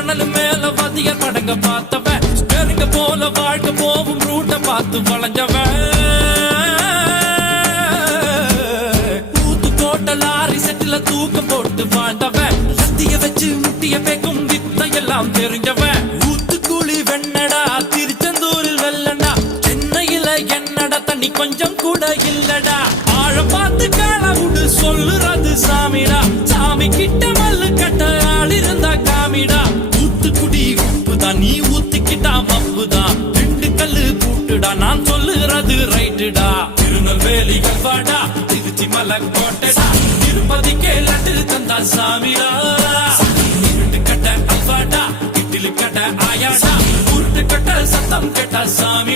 மணல் மேல வதிய படங்க பார்த்தவன் ஸ்டேரிங்க போல வாழ்க்கை போவும் ரூட்ட பார்த்து வளைஞ்சவன் ஊத்து போட்ட லாரி செட்டில தூக்கம் போட்டு வாழ்ந்தவன் லத்திய வச்சு முட்டிய பேக்கும் வித்தையெல்லாம் தெரிஞ்சவன் ஊத்துக்குழி வெண்ணடா திருச்செந்தூரில் வெள்ளடா சென்னையில என்னடா தண்ணி கொஞ்சம் கூட இல்லடா ஆழம் பார்த்து காலவுடு சொல்லுறது சாமிடா சாமி கிட்ட மல்லு கட்ட ஆள் இருந்தா காமிடா ஊத்துக்குடி உப்புதான் நீ ஊத்திக்கிட்டா மப்புதான் ரெண்டு கல்லு கூட்டுடா நான் சொல்லுறது ரைட்டுடா திருநெல்வேலி கல்வாடா திருச்சி மலை கோட்டைடா திருப்பதிக்கே லட்டு தந்தா சாமிடா இருட்டு கட்ட அல்வாடா இட்லி கட்ட ஆயாடா உருட்டு கட்ட சத்தம் கேட்டா சாமி